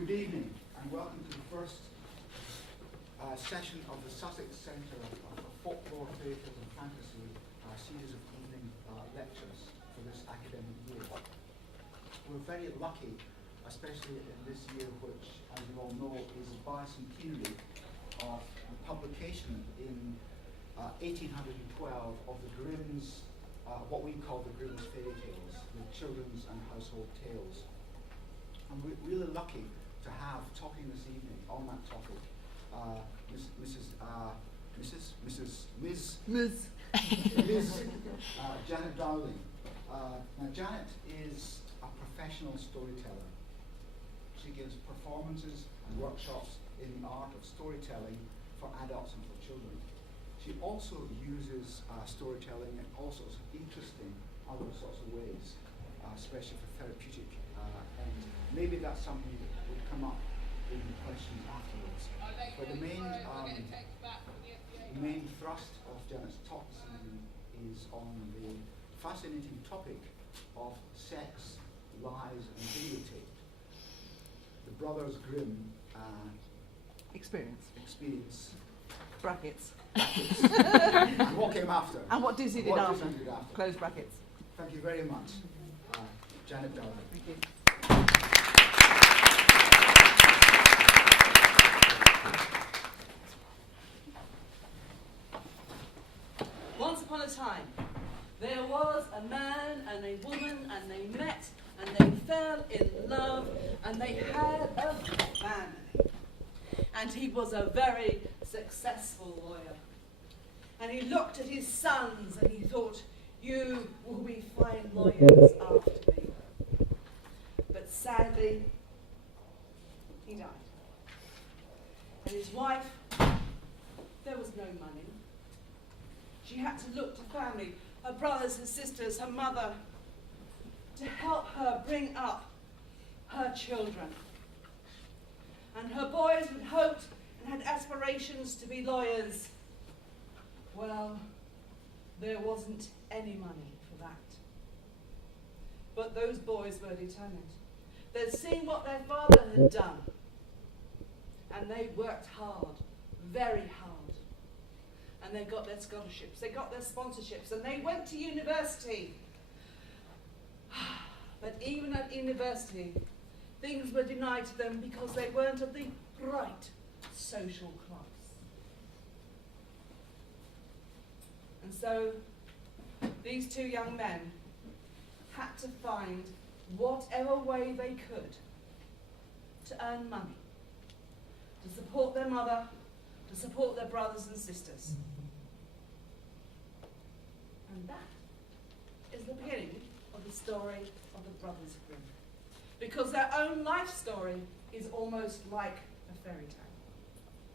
Good evening and welcome to the first session of the Sussex Centre of Folklore, Theatre and Fantasy series of evening lectures for this academic year. We're very lucky, especially in this year which, as you all know, is a bicentenary of the publication in 1812 of the Grimm's, what we call the Grimm's fairy tales, the children's and household tales. And we're really lucky to have talking this evening on that topic, Ms. Janet Dowling. Now Janet is a professional storyteller. She gives performances and workshops in the art of storytelling for adults and for children. She also uses storytelling in all sorts of interesting other sorts of ways, especially for therapeutic ends. Maybe that's something that would come up in the questions afterwards. But the main thrust of Janet's talk this evening is on the fascinating topic of sex, lies, and videotape. The brothers Grimm experience. Brackets. And what came after? And what Disney did after. Close brackets. Thank you very much, Janet Dowling. Thank you. Once upon a time, there was a man and a woman, and they met, and they fell in love, and they had a family. And he was a very successful lawyer. And he looked at his sons and he thought, you will be fine lawyers after me. But sadly, he died. And his wife, there was no money. She had to look to family, her brothers and sisters, her mother, to help her bring up her children. And her boys had hoped and had aspirations to be lawyers. Well, there wasn't any money for that. But those boys were determined. They'd seen what their father had done. And they worked hard, very hard. And they got their scholarships, they got their sponsorships, and they went to university. But even at university, things were denied to them because they weren't of the right social class. And so these two young men had to find whatever way they could to earn money, to support their mother, to support their brothers and sisters. And that is the beginning of the story of the Brothers Grimm. Because their own life story is almost like a fairy tale.